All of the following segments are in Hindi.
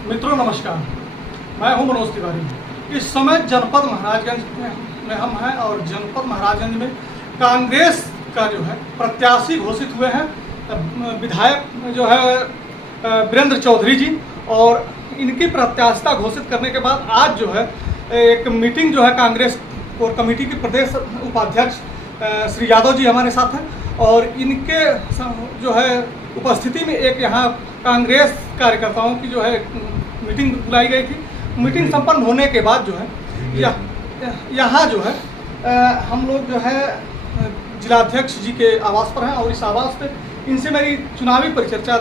मित्रों नमस्कार, मैं हूं मनोज तिवारी। इस समय जनपद महाराजगंज में हम हैं और जनपद महाराजगंज में कांग्रेस का जो है प्रत्याशी घोषित हुए हैं विधायक जो है वीरेंद्र चौधरी जी। और इनकी प्रत्याशिता घोषित करने के बाद आज जो है एक मीटिंग जो है कांग्रेस कोर कमेटी के प्रदेश उपाध्यक्ष श्री यादव जी हमारे साथ हैं और इनके जो है उपस्थिति में एक यहाँ कांग्रेस कार्यकर्ताओं की जो है मीटिंग बुलाई गई थी। मीटिंग संपन्न होने के बाद जो है यहाँ जो है हम लोग जो है जिलाध्यक्ष जी के आवास पर हैं और इस आवास पे इनसे मेरी चुनावी परिचर्चा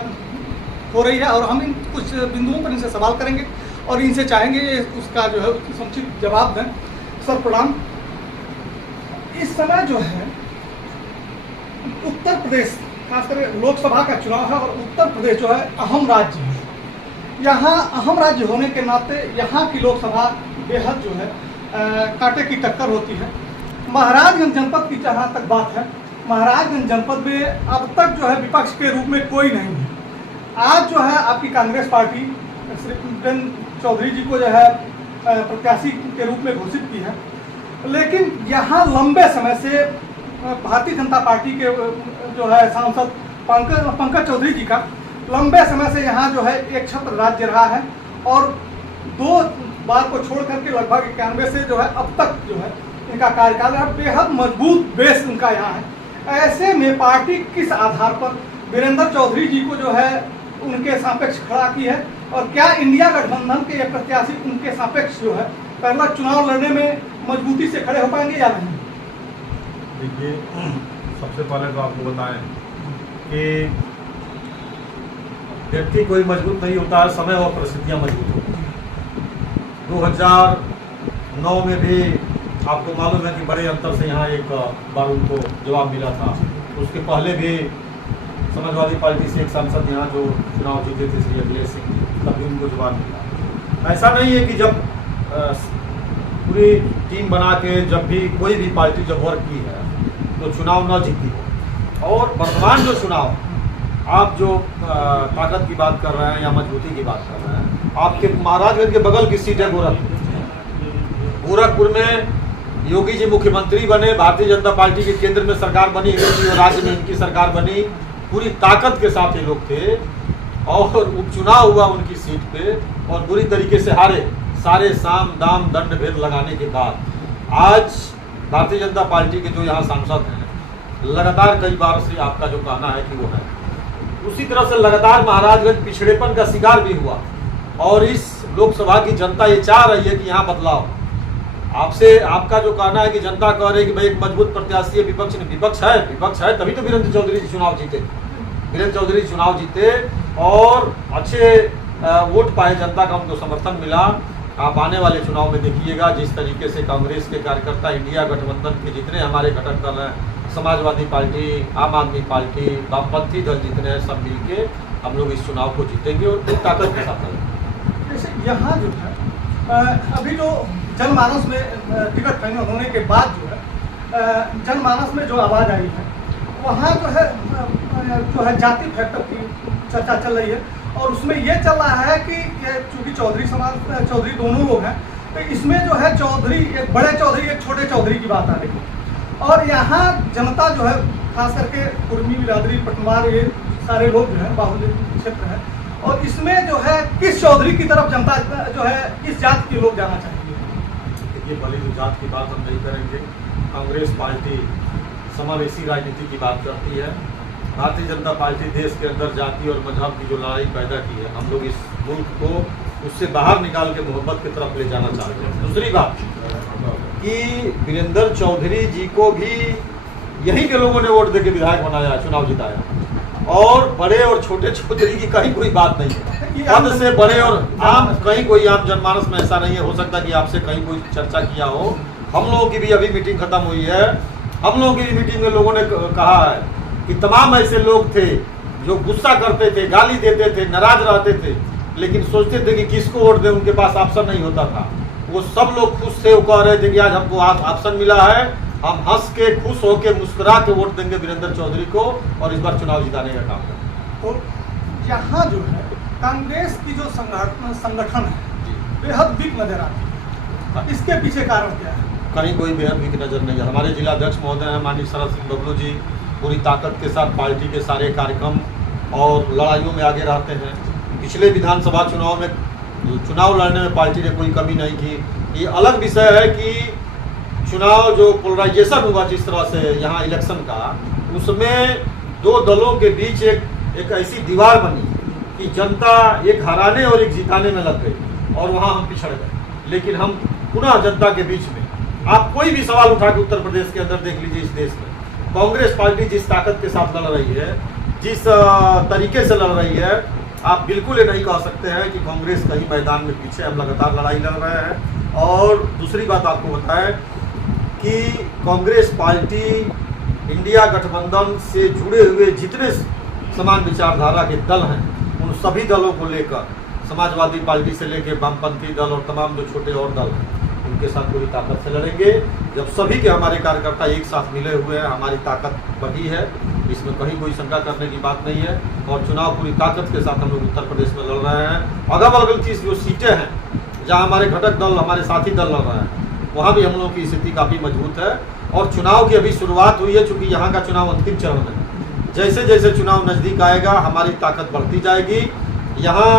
हो रही है और हम इन कुछ बिंदुओं पर इनसे सवाल करेंगे और इनसे चाहेंगे उसका जो है समुचित जवाब दें। सर प्रणाम। इस समय जो है उत्तर प्रदेश खासकर लोकसभा का चुनाव है और उत्तर प्रदेश जो है अहम राज्य है। यहाँ अहम राज्य होने के नाते यहाँ की लोकसभा बेहद जो है कांटे की टक्कर होती है। महाराजगंज जनपद की जहाँ तक बात है, महाराजगंज जनपद में अब तक जो है विपक्ष के रूप में कोई नहीं है। आज जो है आपकी कांग्रेस पार्टी श्री वीरेंद्र चौधरी जी को जो है प्रत्याशी के रूप में घोषित की है, लेकिन यहाँ लंबे समय से भारतीय जनता पार्टी के जो है सांसद पंकज चौधरी जी का लंबे समय से यहाँ जो है एक छत्र राज्य रहा है और 2 बार को छोड़ करके लगभग 91 से जो है अब तक जो है इनका कार्यकाल है। बेहद मजबूत बेस उनका यहाँ है। ऐसे में पार्टी किस आधार पर वीरेंद्र चौधरी जी को जो है उनके सापेक्ष खड़ा की है और क्या इंडिया गठबंधन के प्रत्याशी उनके सापेक्ष जो है पहला चुनाव लड़ने में मजबूती से खड़े हो पाएंगे या नहीं? देखिए, सबसे पहले तो आपको बताएं कि व्यक्ति कोई मजबूत नहीं होता है, समय और परिस्थितियाँ मजबूत होती हैं। 2009 में भी आपको मालूम है कि बड़े अंतर से यहाँ एक बार उनको जवाब मिला था। उसके पहले भी समाजवादी पार्टी से एक सांसद यहाँ जो चुनाव जीते थे श्री अखिलेश सिंह, तब भी उनको जवाब मिला। ऐसा नहीं है कि जब पूरी टीम बना के जब भी कोई भी पार्टी जब वर्क की है तो चुनाव न जीती हो। और वर्तमान जो चुनाव आप जो ताकत की बात कर रहे हैं या मजबूती की बात कर रहे हैं, आपके महाराजगंज के बगल की सीट है गोरखपुर में योगी जी मुख्यमंत्री बने, भारतीय जनता पार्टी की केंद्र में सरकार बनी और राज्य में इनकी सरकार बनी, पूरी ताकत के साथ ये लोग थे और उपचुनाव हुआ उनकी सीट पे और बुरी तरीके से हारे। सारे साम दाम दंड भेद लगाने के बाद आज भारतीय जनता पार्टी के जो यहाँ सांसद हैं लगातार कई बार से आपका जो कहना है कि वो है, उसी तरह से लगातार महाराजगंज पिछड़ेपन का शिकार भी हुआ और इस लोकसभा की जनता ये चाह रही है कि यहाँ बदलाव। आपसे आपका जो कहना है कि जनता कह रही है कि भाई एक मजबूत प्रत्याशी है, विपक्ष है तभी तो वीरेंद्र चौधरी चुनाव जीते। वीरेंद्र चौधरी चुनाव जीते और अच्छे वोट पाए, जनता का उनको समर्थन मिला। आप आने वाले चुनाव में देखिएगा जिस तरीके से कांग्रेस के कार्यकर्ता, इंडिया गठबंधन के जितने हमारे घटक दल हैं, समाजवादी पार्टी, आम आदमी पार्टी, वामपंथी दल जितने हैं, सब मिलके हम लोग इस चुनाव को जीतेंगे और पूरी ताकत के साथ लड़ेंगे। जैसे यहाँ जो है अभी जो जनमानस में टिकट फाइनल होने के बाद जो है जनमानस में जो आवाज़ आई है वहाँ जो है जाति फैक्टर की चर्चा चल रही है और उसमें ये चल रहा है कि चूँकि चौधरी दोनों लोग हैं तो इसमें जो है चौधरी, एक बड़े चौधरी एक छोटे चौधरी की बात आ रही है और यहाँ जनता जो है खास करके कुर्मी बिरादरी, पटवार, ये सारे लोग जो है बाहुल्य क्षेत्र है और इसमें जो है किस चौधरी की तरफ जनता जो है किस जात के लोग जाना चाहेंगे? देखिए, भले तो जात की बात हम नहीं करेंगे। कांग्रेस पार्टी समावेशी राजनीति की बात करती है। भारतीय जनता पार्टी देश के अंदर जाति और मजहब की जो लड़ाई पैदा की है, हम लोग इस मुल्क को उससे बाहर निकाल के मोहब्बत की तरफ ले जाना चाहते हैं। दूसरी बात कि वीरेंद्र चौधरी जी को भी यहीं के लोगों ने वोट देके विधायक बनाया, चुनाव जिताया और बड़े और छोटे चौधरी की कहीं कोई बात नहीं है। पद से बड़े और आम कहीं कोई आम जनमानस में ऐसा नहीं है। हो सकता कि आपसे कहीं कोई चर्चा किया हो। हम लोगों की भी अभी मीटिंग खत्म हुई है। हम लोगों की भी मीटिंग में लोगों ने कहा है कि तमाम ऐसे लोग थे जो गुस्सा करते थे, गाली देते थे, नाराज रहते थे, लेकिन सोचते थे कि किसको वोट दें, उनके पास ऑप्शन नहीं होता था। वो सब लोग खुश थे, वो कह रहे थे कि आज हमको ऑप्शन मिला है, हम हंस के खुश होके मुस्कुरा के वोट देंगे वीरेंद्र चौधरी को और इस बार चुनाव जिताने का काम करेंगे। तो यहाँ जो है कांग्रेस की जो संगठन है बेहद वीक नजर आती है, इसके पीछे कारण क्या है? कहीं कोई बेहद वीक नजर नहीं है। हमारे जिला अध्यक्ष महोदय हैं माननीय शरद सिंह बबलू जी, पूरी ताकत के साथ पार्टी के सारे कार्यक्रम और लड़ाइयों में आगे रहते हैं। पिछले विधानसभा चुनाव में चुनाव लड़ने में पार्टी ने कोई कमी नहीं की। ये अलग विषय है कि चुनाव जो पोलराइजेशन हुआ जिस तरह से यहाँ इलेक्शन का, उसमें दो दलों के बीच एक ऐसी दीवार बनी कि जनता एक हराने और एक जिताने में लग गई और वहाँ हम पिछड़ गए। लेकिन हम पुनः जनता के बीच में, आप कोई भी सवाल उठा के उत्तर प्रदेश के अंदर देख लीजिए, इस देश में कांग्रेस पार्टी जिस ताकत के साथ लड़ रही है, जिस तरीके से लड़ रही है, आप बिल्कुल ये नहीं कह सकते हैं कि कांग्रेस कहीं मैदान में पीछे। हम लगातार लड़ाई लड़ रहे हैं। और दूसरी बात आपको बताएं कि कांग्रेस पार्टी इंडिया गठबंधन से जुड़े हुए जितने समान विचारधारा के दल हैं, उन सभी दलों को लेकर, समाजवादी पार्टी से लेकर वामपंथी दल और तमाम जो छोटे और दल हैं, उनके साथ पूरी ताकत से लड़ेंगे। जब सभी के हमारे कार्यकर्ता एक साथ मिले हुए हैं, हमारी ताकत बढ़ी है, इसमें कहीं कोई शंका करने की बात नहीं है। और चुनाव पूरी ताकत के साथ हम लोग उत्तर प्रदेश में लड़ रहे हैं। अगल बगल की जो सीटें हैं जहाँ हमारे घटक दल, हमारे साथी दल लड़ रहे हैं, वहाँ भी हम लोगों की स्थिति काफ़ी मजबूत है। और चुनाव की अभी शुरुआत हुई है, चूँकि यहाँ का चुनाव अंतिम चरण है। जैसे जैसे चुनाव नज़दीक आएगा हमारी ताकत बढ़ती जाएगी। यहाँ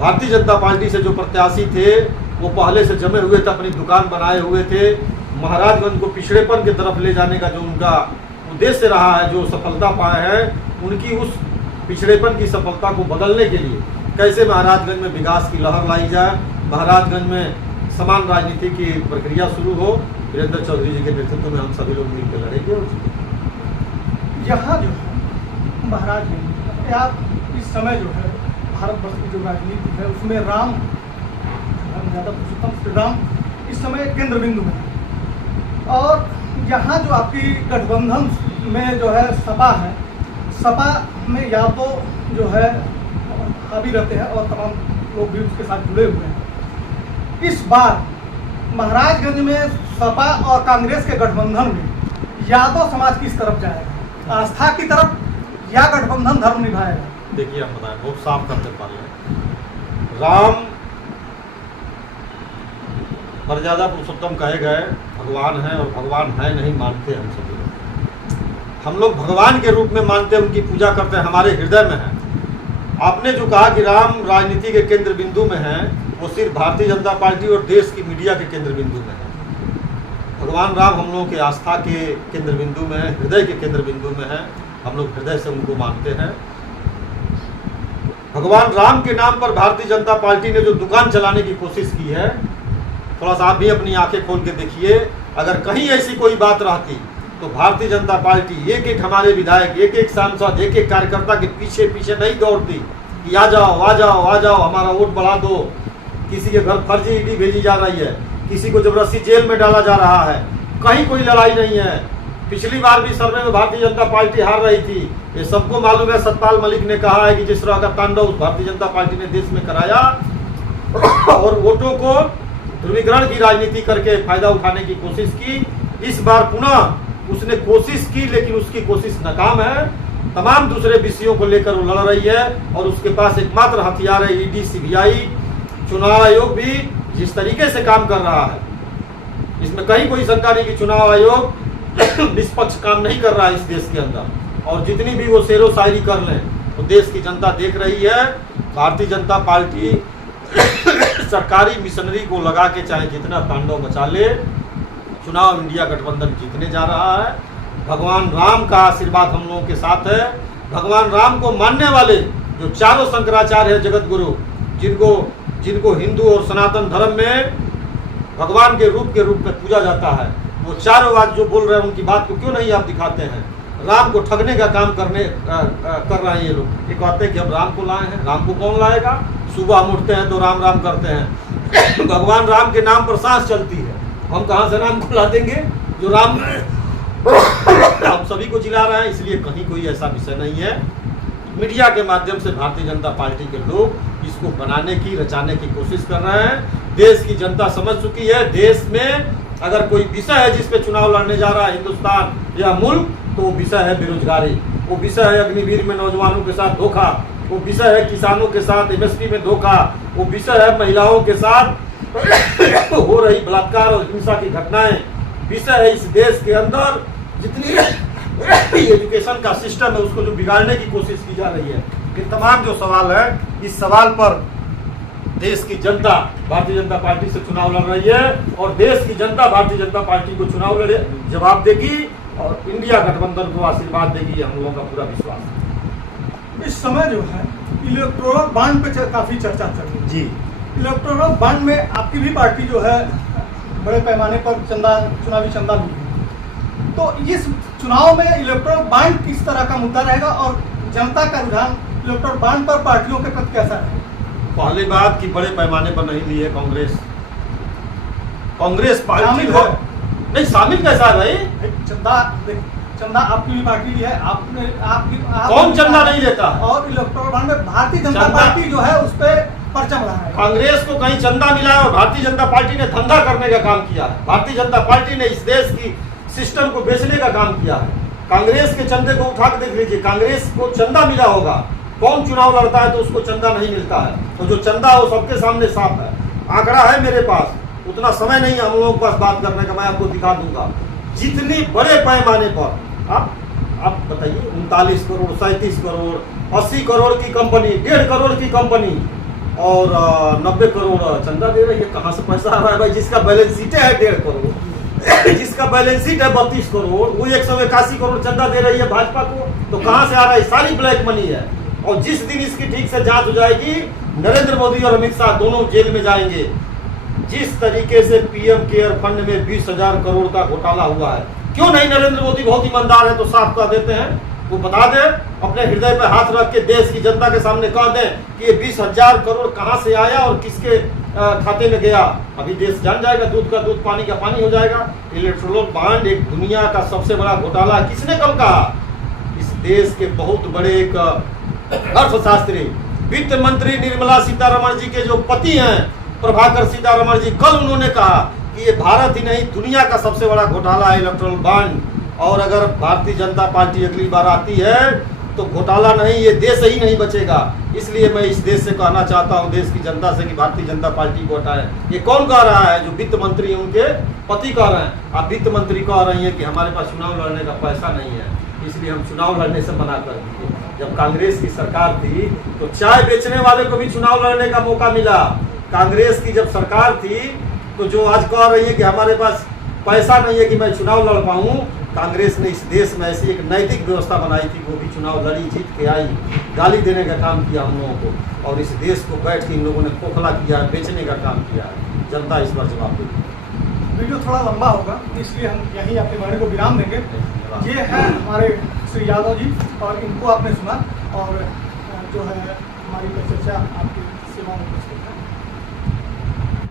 भारतीय जनता पार्टी से जो प्रत्याशी थे वो पहले से जमे हुए थे, अपनी दुकान बनाए हुए थे। महाराजगंज को पिछड़ेपन की तरफ ले जाने का जो उनका उद्देश्य रहा है, जो सफलता पाए हैं, उनकी उस पिछड़ेपन की सफलता को बदलने के लिए कैसे महाराजगंज में विकास की लहर लाई जाए, महाराजगंज में समान राजनीति की प्रक्रिया शुरू हो, वीरेंद्र चौधरी जी के नेतृत्व में हम सभी लोग मिलकर लड़ेंगे। यहाँ जो है महाराजगंज या इस समय जो है भारतवर्ष की जो राजनीति है उसमें राम ज़्यादा पुरुषोत्तम श्री राम इस समय केंद्र बिंदु में है। और यहाँ जो आपकी गठबंधन में जो है सपा है, सपा में या तो जो है हावी रहते हैं और तमाम लोग भी उसके साथ जुड़े हुए हैं। इस बार महाराजगंज में सपा और कांग्रेस के गठबंधन में यादव समाज किस तरफ जाएगा, आस्था की तरफ या गठबंधन धर्म निभाएगा? देखिए हम बताएं, बहुत साफ करते पहले, राम मर्यादा पुरुषोत्तम कहे गए भगवान हैं और भगवान है नहीं मानते हम सभी लोग। हम लोग भगवान के रूप में मानते हैं, उनकी पूजा करते हैं, हमारे हृदय में है। आपने जो कहा कि राम राजनीति के केंद्र बिंदु में है, वो सिर्फ भारतीय जनता पार्टी और देश की मीडिया के केंद्र बिंदु में है। भगवान राम हम लोगों के आस्था के केंद्र बिंदु में है, हृदय के केंद्र बिंदु में है। हम लोग हृदय से उनको मानते हैं। भगवान राम के नाम पर भारतीय जनता पार्टी ने जो दुकान चलाने की कोशिश की है, थोड़ा सा आप भी अपनी आंखें खोल के देखिए। अगर कहीं ऐसी कोई बात रहती तो भारतीय जनता पार्टी एक एक हमारे विधायक, एक एक सांसद, एक एक कार्यकर्ता के पीछे पीछे नहीं दौड़ती कि आ जाओ आ जाओ आ जाओ, हमारा वोट बढ़ा दो। किसी के घर फर्जी ईडी भेजी जा रही है, किसी को जबरदस्ती जेल में डाला जा रहा है, कहीं कोई लड़ाई नहीं है। पिछली बार भी सर्वे में भारतीय जनता पार्टी हार रही थी, ये सबको मालूम है। सतपाल मलिक ने कहा है कि जिस तरह का तांडव भारतीय जनता पार्टी ने देश में कराया और वोटों को ध्रुवीकरण की राजनीति करके फायदा उठाने की कोशिश की, इस बार पुनः उसने कोशिश की, लेकिन उसकी कोशिश नाकाम है। तमाम दूसरे विषयों को लेकर वो लड़ रही है और उसके पास एकमात्र हथियार है ईडी, सीबीआई। चुनाव आयोग भी जिस तरीके से काम कर रहा है, इसमें कहीं कोई शंका नहीं कि चुनाव आयोग निष्पक्ष काम नहीं कर रहा है इस देश के अंदर। और जितनी भी वो शेरो शायरी कर लें तो देश की जनता देख रही है। भारतीय जनता पार्टी सरकारी मिशनरी को लगा के चाहे जितना तांडव मचा ले, चुनाव इंडिया गठबंधन जीतने जा रहा है। भगवान राम का आशीर्वाद हम लोगों के साथ है। भगवान राम को मानने वाले जो चारों शंकराचार्य है जगत गुरु, जिनको हिंदू और सनातन धर्म में भगवान के रूप में पूजा जाता है, वो चारों बात जो बोल रहे हैं उनकी बात को क्यों नहीं आप दिखाते हैं? राम को ठगने का काम कर रहे हैं ये लोग। ये कहते हैं कि हम राम को लाए हैं, राम को कौन लाएगा? सुबह हम उठते हैं तो राम राम करते हैं, भगवान राम के नाम पर सांस चलती है, हम कहाँ से राम को ला देंगे जो राम हम सभी को जिला रहे हैं। इसलिए कहीं कोई ऐसा विषय नहीं है। मीडिया के माध्यम से भारतीय जनता पार्टी के लोग इसको बनाने की, रचाने की कोशिश कर रहे हैं। देश की जनता समझ चुकी है, देश में अगर कोई विषय है जिस पे चुनाव लड़ने जा रहा है हिंदुस्तान या मुल्क, तो वो विषय है बेरोजगारी, वो विषय है अग्निवीर में नौजवानों के साथ धोखा, वो विषय है किसानों के साथ एमएसपी में धोखा, वो विषय है महिलाओं के साथ हो रही बलात्कार और हिंसा की घटनाएं, विषय है इस देश के अंदर जितनी एजुकेशन का सिस्टम है उसको जो बिगाड़ने की कोशिश की जा रही है। ये तमाम जो सवाल है, इस सवाल पर देश की जनता भारतीय जनता पार्टी से चुनाव लड़ रही है और देश की जनता भारतीय जनता पार्टी को चुनाव लड़े जवाब देगी और इंडिया गठबंधन को आशीर्वाद देगी, ये हम लोगों का पूरा विश्वास है। इस समय जो है इलेक्टोरल बॉन्ड पे काफी चर्चा चल रही है जी। इलेक्टोरल बॉन्ड में आपकी भी पार्टी जो है बड़े पैमाने पर चुनावी चंदा ली है, तो इस चुनाव में इलेक्टोरल बॉन्ड किस तरह का मुद्दा रहेगा और जनता का रुझान इलेक्टोरल बॉन्ड पर पार्टियों के प्रति कैसा रहेगा? पहली बात कि बड़े पैमाने पर नहीं ली है कांग्रेस पार्टी है नहीं शामिल कैसा है भाई? चंदा आपकी भी पार्टी है, आपने कौन चंदा नहीं लेता है? और इलेक्टोरल बॉन्ड में भारतीय जनता पार्टी जो है उस पर परचम लगा है। कांग्रेस को कहीं चंदा मिला है और भारतीय जनता पार्टी ने धंधा करने का काम किया है। भारतीय जनता पार्टी ने इस देश की सिस्टम को बेचने का काम किया है। कांग्रेस के चंदे को उठा के देख लीजिए, कांग्रेस को चंदा मिला होगा, कौन चुनाव लड़ता है तो उसको चंदा नहीं मिलता है, तो जो चंदा वो सबके सामने साफ है, आंकड़ा है मेरे पास, उतना समय नहीं है हम लोगों के पास बात करने का, मैं आपको दिखा दूंगा। जितनी बड़े पैमाने पर आप बताइए 39 करोड़ 37 करोड़ 80 करोड़ की कंपनी, 1.5 करोड़ की कंपनी और 90 करोड़ चंदा दे रही है। कहाँ से पैसा आ रहा है भाई? जिसका बैलेंस शीट है 1.5 करोड़, जिसका बैलेंस शीट है 32 करोड़, वो 181 करोड़ चंदा दे रही है भाजपा को, तो कहाँ से आ रहा है? सारी ब्लैक मनी है। और जिस दिन इसकी ठीक से जांच हो जाएगी, नरेंद्र मोदी और अमित शाह दोनों जेल में जाएंगे। जिस तरीके से पीएम केयर फंड में 20,000 करोड़ का घोटाला हुआ है, क्यों नहीं? नरेंद्र मोदी बहुत ईमानदार है तो साफ कह देते हैं, वो बता दें, अपने हृदय पर हाथ रख के देश की जनता के सामने कह दें कि ये 20,000 करोड़ कहां से आया और किसके खाते में गया। अभी देश जान जाएगा, दूध का दूध पानी का पानी हो जाएगा। इलेक्टोरल बॉन्ड एक दुनिया का सबसे बड़ा घोटाला, किसने कब कहा? इस देश के बहुत बड़े एक अर्थशास्त्री वित्त मंत्री निर्मला सीतारमण जी के जो पति हैं प्रभाकर सीतारमण जी, कल उन्होंने कहा कि ये भारत ही नहीं दुनिया का सबसे बड़ा घोटाला है इलेक्टोरल बॉन्ड। और अगर भारतीय जनता पार्टी अगली बार आती है तो घोटाला नहीं, ये देश ही नहीं बचेगा। इसलिए मैं इस देश से कहना चाहता हूँ, देश की जनता से, कि भारतीय जनता पार्टी को हटाएं। ये कौन कह रहा है? जो वित्त मंत्री उनके पति कह रहे हैं। आप वित्त मंत्री कह रही हैं कि हमारे पास चुनाव लड़ने का पैसा नहीं है, इसलिए हम चुनाव लड़ने से मना कर दिए। जब कांग्रेस की सरकार थी तो चाय बेचने वाले को भी चुनाव लड़ने का मौका मिला। कांग्रेस की जब सरकार थी तो जो आज कह रही है कि हमारे पास पैसा नहीं है कि मैं चुनाव लड़ पाऊँ, कांग्रेस ने इस देश में ऐसी एक नैतिक व्यवस्था बनाई थी, वो भी चुनाव लड़ी, जीत के आई, गाली देने का काम किया हम लोगों को, और इस देश को बैठ के इन लोगों ने खोखला किया, बेचने का काम किया है। जनता इस पर जवाब देगी। वीडियो थोड़ा लंबा होगा, इसलिए हम यहीं अपने वाणी को विराम देंगे। ये है हमारे श्री यादव जी, और इनको आपने सुना, और जो है हमारी चर्चा आपकी सेवा में उपस्थित है।